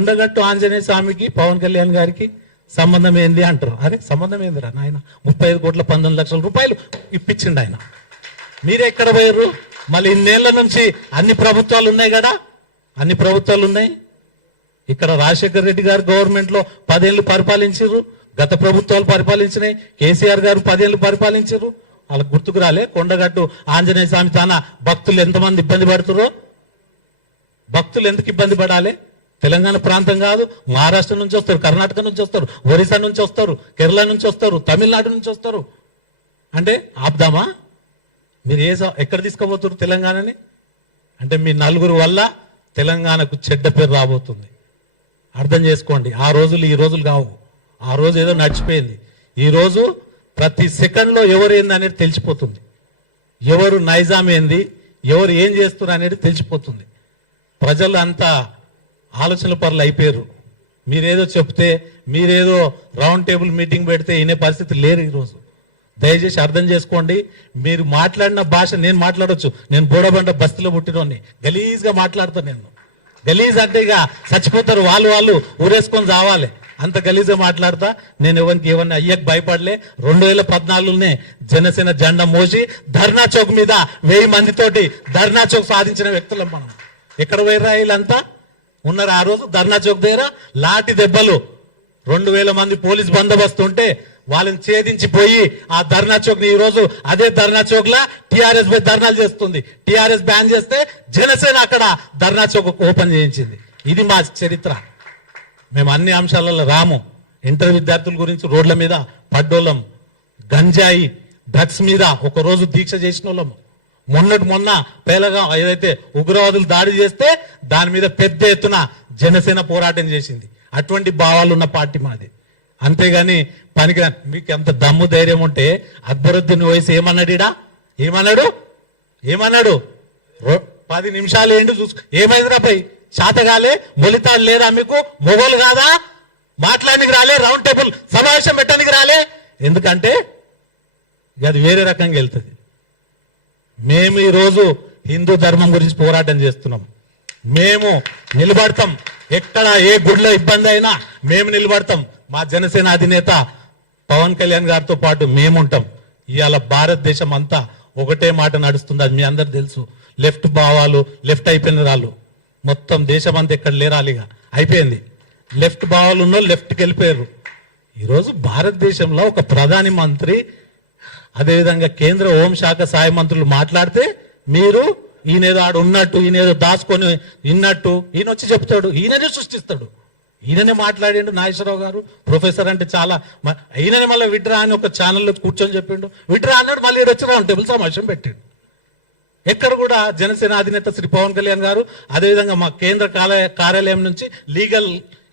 కొండగట్టు ఆంజనేయ స్వామికి పవన్ కళ్యాణ్ గారికి సంబంధం ఏంది అంటారు. అరే సంబంధం ఏందిరా నాయన, 35 కోట్ల 19 లక్షల రూపాయలు ఇప్పించిండు ఆయన. మీరే ఎక్కడ పోయారు? మళ్ళీ ఇన్నేళ్ల నుంచి అన్ని ప్రభుత్వాలు ఉన్నాయి కదా, అన్ని ప్రభుత్వాలు ఉన్నాయి. ఇక్కడ రాజశేఖర్ రెడ్డి గారు గవర్నమెంట్ లో 10 ఏళ్ళు పరిపాలించారు, గత ప్రభుత్వాలు పరిపాలించినాయి, కేసీఆర్ గారు 10 ఏళ్ళు పరిపాలించారు. వాళ్ళకి గుర్తుకు రాలే కొండగట్టు ఆంజనేయ స్వామి తాన భక్తులు ఎంతమంది ఇబ్బంది పడుతురో? భక్తులు ఎందుకు ఇబ్బంది పడాలి? తెలంగాణ ప్రాంతం కాదు, మహారాష్ట్ర నుంచి వస్తారు, కర్ణాటక నుంచి వస్తారు, ఒరిస్సా నుంచి వస్తారు, కేరళ నుంచి వస్తారు, తమిళనాడు నుంచి వస్తారు. అంటే ఆపుదామా? మీరు ఎక్కడ తీసుకోబోతున్నారు తెలంగాణని? అంటే మీ నలుగురు వల్ల తెలంగాణకు చెడ్డ పేరు రాబోతుంది. అర్థం చేసుకోండి. ఆ రోజులు ఈ రోజులు కావు. ఆ రోజు ఏదో నడిచిపోయింది. ఈ రోజు ప్రతి సెకండ్లో ఎవరు ఏంది అనేది తెలిసిపోతుంది. ఎవరు నైజాం ఏంది, ఎవరు ఏం చేస్తున్నారు అనేది తెలిసిపోతుంది. ప్రజలు అంతా ఆలోచన పరులు అయిపోయారు. మీరేదో చెప్తే, మీరేదో రౌండ్ టేబుల్ మీటింగ్ పెడితే వినే పరిస్థితి లేరు ఈరోజు. దయచేసి అర్థం చేసుకోండి. మీరు మాట్లాడిన భాష నేను మాట్లాడొచ్చు. నేను బోడబండ బస్తీలో పుట్టినోని, గలీజ్గా మాట్లాడతాను. నేను గలీజ్ అంటే ఇక చచ్చిపోతారు వాళ్ళు ఊరేసుకొని చావాలి, అంత గలీజ్గా మాట్లాడతా. నేను ఎవరికి ఏమన్నా అయ్యకు భయపడలే. 2014లోనే జనసేన జెండా మోసి ధర్నా చౌక్ మీద 1000 మందితోటి ధర్నా చౌక్ సాధించిన వ్యక్తులం మనం. ఎక్కడ పోయిరా వీళ్ళంతా ఉన్నారు? ఆ రోజు ధర్నా చౌక్ దగ్గర లాఠీ దెబ్బలు 2000 మంది పోలీస్ బందోబస్తు ఉంటే వాళ్ళని ఛేదించిపోయి ఆ ధర్నా చౌక్ ని ఈ రోజు అదే ధర్నా చౌక్ లా టీఆర్ఎస్ పై ధర్నాలు చేస్తుంది. టీఆర్ఎస్ బ్యాన్ చేస్తే జనసేన అక్కడ ధర్నా చౌక్ ఓపెన్ చేయించింది. ఇది మా చరిత్ర. మేము అన్ని అంశాలలో రాము. ఇంటర్ విద్యార్థుల గురించి రోడ్ల మీద పడ్డోళ్ళం, గంజాయి డ్రగ్స్ మీద ఒక రోజు దీక్ష చేసిన వాళ్ళం. మొన్న పేలగా ఏదైతే ఉగ్రవాదులు దాడి చేస్తే దాని మీద పెద్ద ఎత్తున జనసేన పోరాటం చేసింది. అటువంటి భావాలు ఉన్న పార్టీ మాది. అంతేగాని పనికి మీకు ఎంత దమ్ము ధైర్యం ఉంటే అక్బరుద్దీన్ వయసు ఏమన్నాడు 10 నిమిషాలు ఏంటి చూసుకో. ఏమైందిరా పై శాతగాలే మొలితాడు లేదా మీకు? మొగోలు కాదా? మాట్లాడడానికి రాలే, రౌండ్ టేబుల్ సమావేశం పెట్టడానికి రాలే. ఎందుకంటే అది వేరే రకంగా వెళ్తుంది. మేము ఈరోజు హిందూ ధర్మం గురించి పోరాటం చేస్తున్నాం. మేము నిలబడతాం. ఎక్కడ ఏ గుడిలో ఇబ్బంది అయినా మేము నిలబడతాం. మా జనసేన అధినేత పవన్ కళ్యాణ్ గారితో పాటు మేముంటాం. ఇవాళ భారతదేశం అంతా ఒకటే మాట నడుస్తుంది. అది మీ అందరు తెలుసు. లెఫ్ట్ భావాలు లెఫ్ట్ అయిపోయిన రాళ్ళు మొత్తం దేశం అంతా ఎక్కడ లేరాలిగా అయిపోయింది. లెఫ్ట్ భావాలు ఉన్న లెఫ్ట్కి వెళ్ళిపోయారు. ఈరోజు భారతదేశంలో ఒక ప్రధాని మంత్రి, అదేవిధంగా కేంద్ర హోంశాఖ సహాయ మంత్రులు మాట్లాడితే మీరు ఈయనేదో ఆడు ఉన్నట్టు, ఈయనేదో దాచుకొని విన్నట్టు ఈయన వచ్చి చెప్తాడు. ఈయననే సృష్టిస్తాడు. ఈయననే మాట్లాడిండు నాగేశ్వరరావు గారు. ప్రొఫెసర్ అంటే చాలా ఈయననే మళ్ళీ విడ్రా అని ఒక ఛానల్లో కూర్చొని చెప్పిండు. విడ్రా అన్నాడు, మళ్ళీ వచ్చి రౌండ్ టేబుల్ సమావేశం పెట్టిండు. ఎక్కడ కూడా జనసేన అధినేత శ్రీ పవన్ కళ్యాణ్ గారు, అదేవిధంగా మా కేంద్ర కార్యాలయం నుంచి లీగల్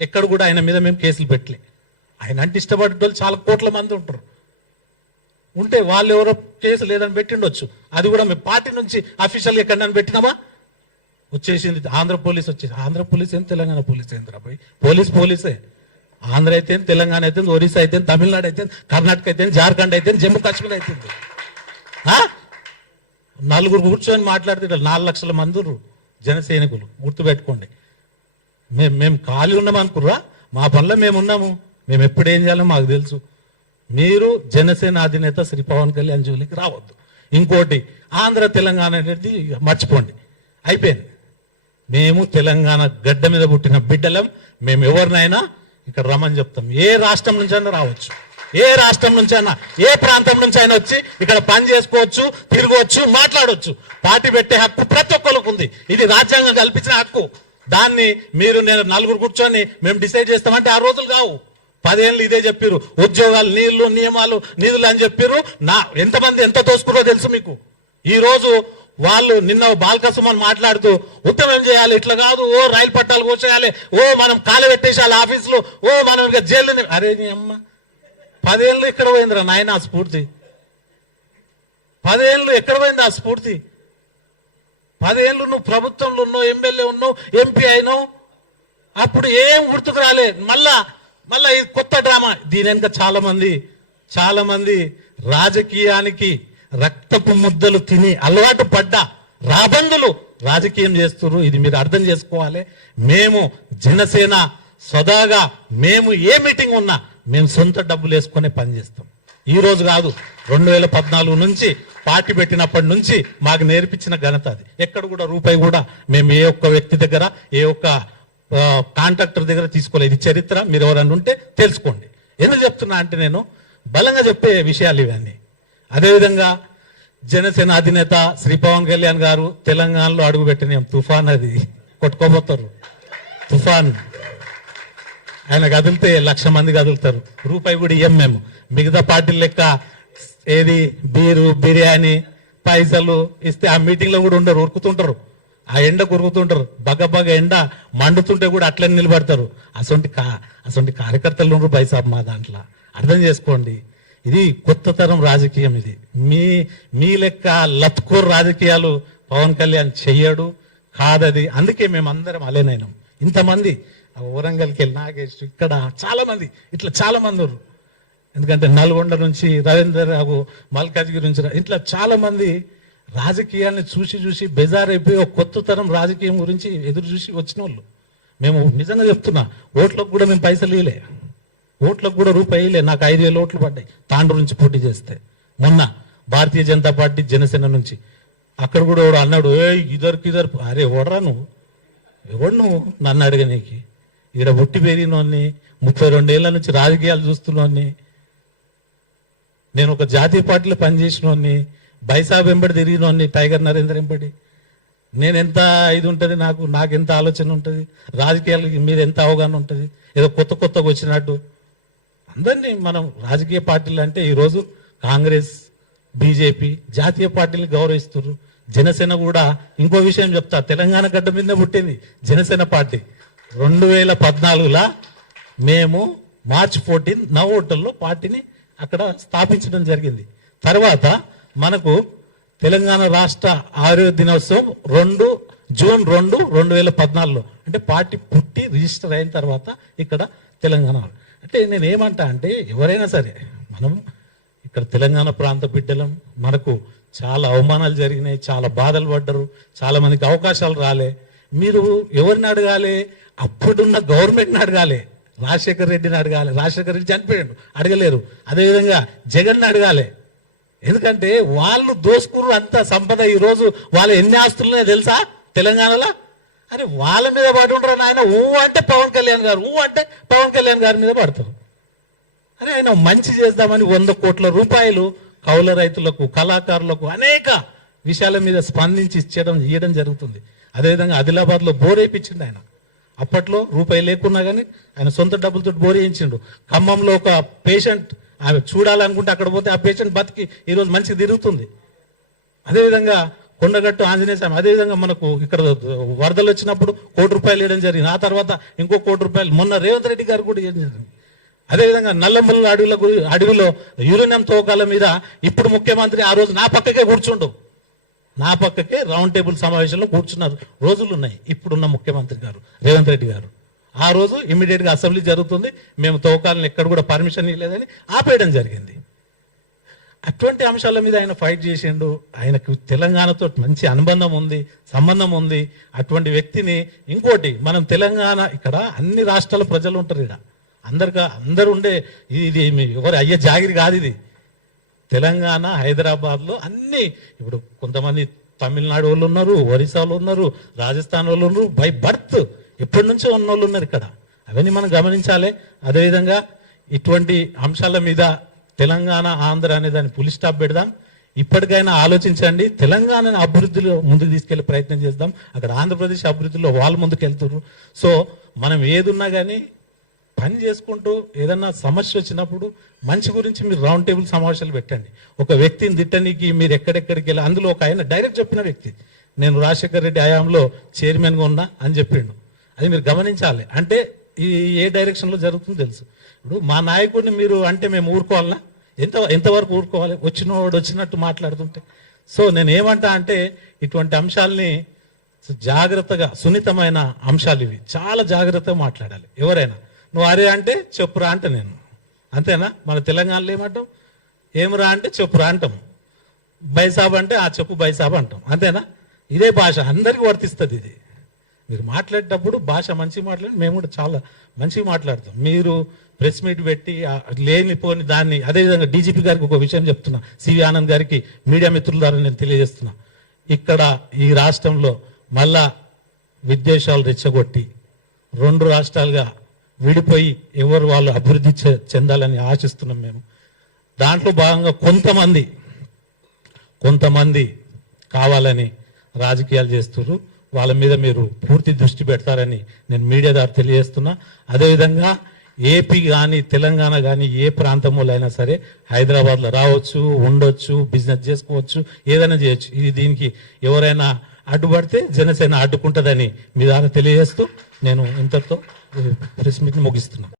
ఎక్కడ కూడా ఆయన మీద మేము కేసులు పెట్టలే. ఆయన అంటే ఇష్టపడే వాళ్ళు చాలా కోట్ల మంది ఉంటారు. ఉంటే వాళ్ళు ఎవరో కేసు లేదని పెట్టిండొచ్చు. అది కూడా మేము పార్టీ నుంచి అఫీషియల్ ఎక్కడ పెట్టినామా? వచ్చేసింది ఆంధ్ర పోలీస్ వచ్చేసి. ఆంధ్ర పోలీస్ ఏంటి, తెలంగాణ పోలీస్ ఏంటి రా పోయి? పోలీసే. ఆంధ్ర అయితే, తెలంగాణ అయితే, ఒరిస్సా అయితే, తమిళనాడు అయితే, కర్ణాటక అయితే, జార్ఖండ్ అయితే, జమ్మూ కాశ్మీర్ అయితే. నలుగురు కూర్చొని మాట్లాడితే 4 లక్షల మంది జనసైనికులు. గుర్తుపెట్టుకోండి. మేము ఖాళీ ఉన్నాం అనుకుర్రా? మా పనిలో మేము ఉన్నాము. మేము ఎప్పుడు ఏం చేయాలో మాకు తెలుసు. మీరు జనసేన అధినేత శ్రీ పవన్ కళ్యాణ్ జోలికి రావద్దు. ఇంకోటి, ఆంధ్ర తెలంగాణ అనేది మర్చిపోండి, అయిపోయింది. మేము తెలంగాణ గడ్డ మీద పుట్టిన బిడ్డలం. మేము ఎవరినైనా ఇక్కడ రమ్మని చెప్తాం. ఏ రాష్ట్రం నుంచి అయినా రావచ్చు, ఏ రాష్ట్రం నుంచి అయినా, ఏ ప్రాంతం నుంచి అయినా వచ్చి ఇక్కడ పని చేసుకోవచ్చు, తిరగవచ్చు, మాట్లాడవచ్చు. పార్టీ పెట్టే హక్కు ప్రతి ఒక్కరికి ఉంది. ఇది రాజ్యాంగం కల్పించిన హక్కు. దాన్ని మీరు నేను నలుగురు కూర్చొని మేము డిసైడ్ చేస్తామంటే ఆ రోజులు కావు. 10 ఏళ్ళు ఇదే చెప్పారు. ఉద్యోగాలు, నీళ్లు, నియమాలు, నిధులు అని చెప్పారు. ఎంతమంది ఎంత దోసుకున్నారో తెలుసు మీకు. ఈ రోజు వాళ్ళు నిన్న బాల్కసుమని మాట్లాడుతూ ఉత్తమం చేయాలి, ఇట్లా కాదు, ఓ రైలు పట్టాలు కోసేయాలి, ఓ మనం కాలు పెట్టేసాలి ఆఫీసులు, ఓ మనం ఇక జైలు. అరే నీ అమ్మ, 10 ఏళ్ళు ఎక్కడ పోయిందిరా నాయన ఆ స్ఫూర్తి? 10 ఏళ్ళు ఎక్కడ పోయింది ఆ స్ఫూర్తి? 10 ఏళ్ళు నువ్వు ప్రభుత్వంలో ఉన్నావు, ఎమ్మెల్యే ఉన్నావు, ఎంపీ అయినావు, అప్పుడు ఏం గుర్తుకు రాలే. మళ్ళా ఇది కొత్త డ్రామా. దీని వెనుక చాలా మంది రాజకీయానికి రక్తపు ముద్దలు తిని అలవాటు పడ్డ రాబందులు రాజకీయం చేస్తున్నారు. ఇది మీరు అర్థం చేసుకోవాలి. మేము జనసేన సదాగా మేము ఏ మీటింగ్ ఉన్నా మేము సొంత డబ్బులు వేసుకునే పనిచేస్తాం. ఈ రోజు కాదు, 2014 నుంచి పార్టీ పెట్టినప్పటి నుంచి మాకు నేర్పించిన ఘనత అది. ఎక్కడ కూడా రూపాయి కూడా మేము ఏ ఒక్క వ్యక్తి దగ్గర, ఏ ఒక్క కాంట్రాక్టర్ దగ్గర తీసుకోలేదు. ఇది చరిత్ర. మీరు ఎవరన్నా ఉంటే తెలుసుకోండి. ఎందుకు చెప్తున్నా అంటే నేను బలంగా చెప్పే విషయాలు ఇవన్నీ. అదేవిధంగా జనసేన అధినేత శ్రీ పవన్ కళ్యాణ్ గారు తెలంగాణలో అడుగుపెట్టిన తుఫాన్, అది కొట్టుకోబోతారు తుఫాన్. ఆయన కదిలితే 1,00,000 మంది కదులుతారు. రూపాయి కూడా ఇయ్యం మేము. మిగతా పార్టీల లెక్క ఏది బీరు బిర్యానీ పైసలు ఇస్తే ఆ మీటింగ్ లో కూడా ఉండరు, ఉరుకుతుంటారు. ఆ ఎండ ఉరుకుతుంటారు. బగ ఎండ మండుతుంటే కూడా అట్లనే నిలబడతారు. అసొంటి కార్యకర్తలు ఉండరు బైసాబ్ మా దాంట్లో. అర్థం చేసుకోండి, ఇది కొత్త తరం రాజకీయం. ఇది మీ లెక్క లత్కోర్ రాజకీయాలు పవన్ కళ్యాణ్ చెయ్యడు, కాదది. అందుకే మేము అందరం అలేనైనాం. ఇంతమంది వరంగల్కి వెళ్ళి నాగేష్, ఇక్కడ చాలా మంది, ఇట్లా చాలా మంది ఉన్నారు. ఎందుకంటే నల్గొండ నుంచి రవీందర్ రావు, మల్కాజ్గిరి నుంచి ఇట్లా చాలా మంది రాజకీయాన్ని చూసి బెజారైపోయి ఒక కొత్త తరం రాజకీయం గురించి ఎదురు చూసి వచ్చిన వాళ్ళు. మేము నిజంగా చెప్తున్నా, ఓట్లకు కూడా మేము పైసలు ఇవ్వలే, ఓట్లకు కూడా రూపాయి ఇవ్వలే. నాకు 5,000 ఓట్లు పడ్డాయి తాండూరు నుంచి పోటీ చేస్తే. మొన్న భారతీయ జనతా పార్టీ జనసేన నుంచి అక్కడ కూడా ఎవడు అన్నాడు, ఇదర్ అరే ఓడరా నువ్వు, ఎవడు నువ్వు నన్ను అడగనీకి? ఇక్కడ పుట్టి పెరిగినోన్ని, 32 ఏళ్ల నుంచి రాజకీయాలు చూస్తున్నోన్ని, నేను ఒక జాతీయ పార్టీలో పనిచేసినోన్ని, బైసాబ్ వెంబడి తిరిగినోన్ని, టైగర్ నరేందర్ వెంబడి. నేను ఎంత ఇది ఉంటుంది, నాకెంత ఆలోచన ఉంటుంది, రాజకీయాలకి మీద ఎంత అవగాహన ఉంటుంది. ఏదో కొత్తగా వచ్చినట్టు అందరినీ మనం రాజకీయ పార్టీలు అంటే ఈరోజు కాంగ్రెస్, బీజేపీ జాతీయ పార్టీలు గౌరవిస్తున్నారు. జనసేన కూడా ఇంకో విషయం చెప్తా, తెలంగాణ గడ్డ మీద పుట్టింది జనసేన పార్టీ. 2014లో మేము March 14 నవోటల్లో పార్టీని అక్కడ స్థాపించడం జరిగింది. తర్వాత మనకు తెలంగాణ రాష్ట్ర ఆరోగ్య దినోత్సవం జూన్ 2, 2014లో, అంటే పార్టీ పుట్టి రిజిస్టర్ అయిన తర్వాత ఇక్కడ తెలంగాణ. అంటే నేను ఏమంటా అంటే, ఎవరైనా సరే మనం ఇక్కడ తెలంగాణ ప్రాంత బిడ్డలం, మనకు చాలా అవమానాలు జరిగినాయి, చాలా బాధలు పడ్డరు, చాలా మందికి అవకాశాలు రాలే. మీరు ఎవరిని అడగాలి? అప్పుడున్న గవర్నమెంట్ని అడగాలి. రాజశేఖర్ రెడ్డిని అడగాలి. రాజశేఖర్ రెడ్డి చనిపోయాడు, అడగలేరు. అదేవిధంగా జగన్ అడగాలి. ఎందుకంటే వాళ్ళు దోసుకురు అంత సంపద. ఈరోజు వాళ్ళ ఎన్ని ఆస్తులున్నాయో తెలుసా తెలంగాణలో? అని వాళ్ళ మీద పడి ఉండరు ఆయన. అంటే పవన్ కళ్యాణ్ గారు, అంటే పవన్ కళ్యాణ్ గారి మీద పడతారు. అరే ఆయన మంచి చేద్దామని 100 కోట్ల రూపాయలు కౌలు రైతులకు, కళాకారులకు అనేక విషయాల మీద స్పందించి ఇవ్వడం జరుగుతుంది. అదేవిధంగా ఆదిలాబాద్లో బోర్ వేయించిండు ఆయన. అప్పట్లో రూపాయి లేకున్నా కానీ ఆయన సొంత డబ్బులతో బోర్ వేయించిండు. ఖమ్మంలో ఒక పేషెంట్ ఆమె చూడాలనుకుంటే అక్కడ పోతే ఆ పేషెంట్ బతికి ఈరోజు మంచిగా తిరుగుతుంది. అదేవిధంగా కొండగట్టు ఆంజనేయ స్వామి, అదేవిధంగా మనకు ఇక్కడ వరదలు వచ్చినప్పుడు ₹1 కోటి ఇవ్వడం జరిగింది. ఆ తర్వాత ఇంకో ₹1 కోటి మొన్న రేవంత్ రెడ్డి గారు కూడా ఇవ్వడం జరిగింది. అదేవిధంగా నల్లమల్ల అడవిలో యురేనియం తవ్వకాల మీద ఇప్పుడు ముఖ్యమంత్రి ఆ రోజు నా పక్కకే కూర్చుండు, నా పక్కకే రౌండ్ టేబుల్ సమావేశంలో కూర్చున్నారు రోజులు ఉన్నాయి. ఇప్పుడున్న ముఖ్యమంత్రి గారు రేవంత్ రెడ్డి గారు ఆ రోజు ఇమ్మీడియట్ గా అసెంబ్లీ జరుగుతుంది, మేము తవ్వకాలను ఎక్కడ కూడా పర్మిషన్ ఇవ్వలేదని ఆపేయడం జరిగింది. అటువంటి అంశాల మీద ఆయన ఫైట్ చేసిండు. ఆయనకు తెలంగాణతో మంచి అనుబంధం ఉంది, సంబంధం ఉంది. అటువంటి వ్యక్తిని ఇంకోటి, మనం తెలంగాణ ఇక్కడ అన్ని రాష్ట్రాల ప్రజలు ఉంటారు. ఇక్కడ అందరూ ఉండే ఇది ఎవరు అయ్యే జాగిరి కాదు ఇది. తెలంగాణ హైదరాబాద్లో అన్ని, ఇప్పుడు కొంతమంది తమిళనాడు వాళ్ళు ఉన్నారు, ఒరిస్సాలో ఉన్నారు, రాజస్థాన్ వాళ్ళు ఉన్నారు, బై బర్త్ ఎప్పటి నుంచో ఉన్న వాళ్ళు ఉన్నారు ఇక్కడ. అవన్నీ మనం గమనించాలి. అదేవిధంగా ఇటువంటి అంశాల మీద తెలంగాణ ఆంధ్ర అనే దాన్ని పులి స్టాప్ పెడదాం. ఇప్పటికైనా ఆలోచించండి. తెలంగాణను అభివృద్ధిలో ముందుకు తీసుకెళ్లే ప్రయత్నం చేద్దాం. అక్కడ ఆంధ్రప్రదేశ్ అభివృద్ధిలో వాళ్ళు ముందుకు వెళ్తున్నారు. సో మనం ఏదున్నా కానీ పని చేసుకుంటూ ఏదన్నా సమస్య వచ్చినప్పుడు మంచి గురించి మీరు రౌండ్ టేబుల్ సమావేశాలు పెట్టండి. ఒక వ్యక్తిని తిట్టనికి మీరు ఎక్కడెక్కడికి వెళ్ళి, అందులో ఒక ఆయన డైరెక్ట్ చెప్పిన వ్యక్తి, నేను రాజశేఖర్ రెడ్డి హయాంలో చైర్మన్గా ఉన్నా అని చెప్పిండు. అది మీరు గమనించాలి. అంటే ఈ ఏ డైరెక్షన్లో జరుగుతుందో తెలుసు. ఇప్పుడు మా నాయకుడిని మీరు అంటే మేము ఊరుకోవాలన్నా? ఎంతవరకు ఊరుకోవాలి? వచ్చినవాడు వచ్చినట్టు మాట్లాడుతుంటే. సో నేను ఏమంటా అంటే ఇటువంటి అంశాలని జాగ్రత్తగా, సున్నితమైన అంశాలు ఇవి, చాలా జాగ్రత్తగా మాట్లాడాలి. ఎవరైనా నువ్వు అరే అంటే చెప్పురా అంటే నేను, అంతేనా? మన తెలంగాణలో ఏమంటాం? ఏమరా అంటే చెప్పురా అంటాం. బైసాబ్ అంటే ఆ చెప్పు బైసాబ్ అంటాం, అంతేనా? ఇదే భాష అందరికీ వర్తిస్తుంది ఇది. మీరు మాట్లాడేటప్పుడు భాష మంచి మాట్లాడి మేము కూడా చాలా మంచిగా మాట్లాడతాం. మీరు ప్రెస్ మీట్ పెట్టి లేనిపోని దాన్ని, అదేవిధంగా డీజీపీ గారికి ఒక విషయం చెప్తున్నా, సివి ఆనంద్ గారికి మీడియా మిత్రుల ద్వారా నేను తెలియజేస్తున్నా, ఇక్కడ ఈ రాష్ట్రంలో మళ్ళా విద్వేషాలు రెచ్చగొట్టి 2 రాష్ట్రాలుగా విడిపోయి ఎవరు వాళ్ళు అభివృద్ధి చెందాలని ఆశిస్తున్నాం మేము. దాంట్లో భాగంగా కొంతమంది కావాలని రాజకీయాలు చేస్తున్నారు. వాళ్ళ మీద మీరు పూర్తి దృష్టి పెడతారని నేను మీడియా ద్వారా తెలియజేస్తున్నా. అదేవిధంగా ఏపీ కానీ తెలంగాణ కానీ ఏ ప్రాంతంలో అయినా సరే హైదరాబాద్లో రావచ్చు, ఉండొచ్చు, బిజినెస్ చేసుకోవచ్చు, ఏదైనా చేయొచ్చు. ఇది దీనికి ఎవరైనా అడ్డుపడితే జనసేన అడ్డుకుంటుందని మీ ద్వారా తెలియజేస్తూ నేను ఇంతటితో ప్రెస్ మీట్ని ముగిస్తున్నాను.